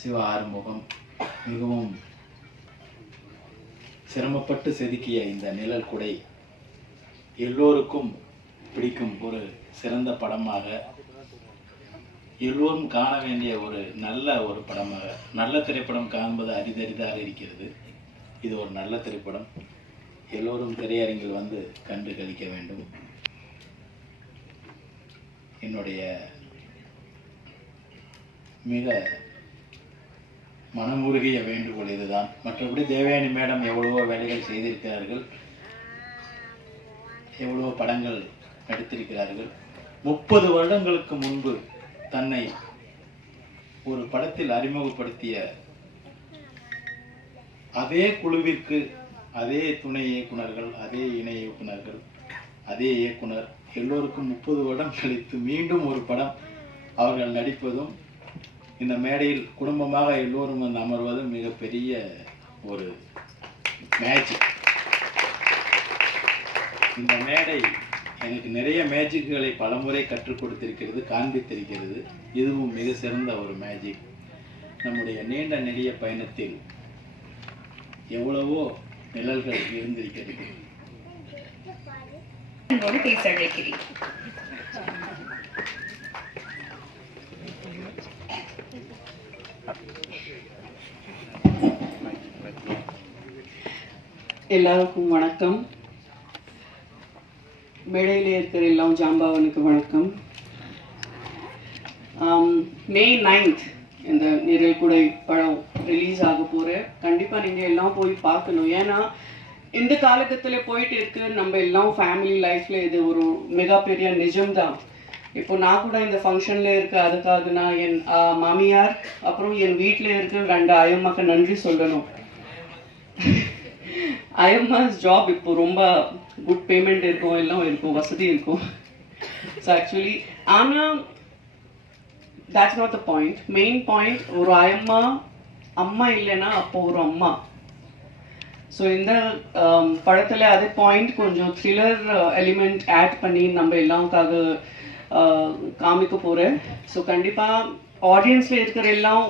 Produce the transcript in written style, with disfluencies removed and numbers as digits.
சிவ ஆறுமுகம் மிகவும் சிரமப்பட்டு செதுக்கிய இந்த நிழல் குடை எல்லோருக்கும் பிடிக்கும் ஒரு சிறந்த படமாக, எல்லோரும் காண வேண்டிய ஒரு நல்ல படமாக, நல்ல திரைப்படம் காண்பது அரிதரிதாக இருக்கிறது. இது ஒரு நல்ல திரைப்படம். எல்லோரும் திரையரங்கில் வந்து கண்டு களிக்க வேண்டும். என்னுடைய மிக மனமுருகிய வேண்டுகோள் இதுதான். மற்றபடி தேவயானி மேடம் எவ்வளவோ வேலைகள் செய்திருக்கிறார்கள், எவ்வளவோ படங்கள் நடித்திருக்கிறார்கள். 30 வருடங்களுக்கு முன்பு தன்னை ஒரு படத்தில் அறிமுகப்படுத்திய அதே குழுவிற்கு அதே துணை இயக்குனர்கள், அதே இணை இயக்குனர்கள், அதே இயக்குனர் எல்லோருக்கும் 30 வருடம் கழித்து மீண்டும் ஒரு படம் அவர்கள் நடிப்பதும், இந்த மேடையில் குடும்பமாக எல்லோரும் வந்து அமர்வதும் மிகப்பெரிய ஒரு மேஜிக். இந்த மேடை எனக்கு நிறைய மேஜிக்குகளை பலமுறை கற்றுக் கொடுத்திருக்கிறது, காண்பித்திருக்கிறது. இதுவும் மிக சிறந்த ஒரு மேஜிக். நம்முடைய நீண்ட நெடிய பயணத்தில் எவ்வளவோ நிழல்கள் இருந்திருக்கிறது. எல்லாருக்கும் வணக்கம். மேடையில் இருக்கிற எல்லாம் ஜாம்பாவனுக்கு வணக்கம். May 9th இந்த நிழல் குடை படம் ரிலீஸ் ஆக போகிற. கண்டிப்பாக நீங்கள் எல்லாம் போய் பார்க்கணும். ஏன்னா இந்த காலகட்டத்தில் போயிட்டு இருக்கு நம்ம எல்லாம் ஃபேமிலி லைஃப்பில் இது ஒரு மிகப்பெரிய நிஜம்தான். இப்போ நான் கூட இந்த ஃபங்க்ஷனில் இருக்க, அதுக்காக நான் என் மாமியார் அப்புறம் என் வீட்டில் இருக்க 2 அயம்மாக்கு நன்றி சொல்லணும். ஐஎம்ஆஸ் ஜாப் இப்போ ரொம்ப குட் பேமெண்ட் இருக்கும், எல்லாம் இருக்கும், வசதி இருக்கும். ஸோ ஆக்சுவலி ஆனால் that's not the point. Main point, ஒரு அம்மா இல்லைன்னா அப்போ ஒரு அம்மா. ஸோ இந்த படத்தில் அதே பாயிண்ட் கொஞ்சம் த்ரில்லர் எலிமெண்ட் ஆட் பண்ணி நம்ம எல்லாருக்காக காமிக்க போகிறேன். ஸோ கண்டிப்பாக ஆடியன்ஸில் இருக்கிற எல்லாம்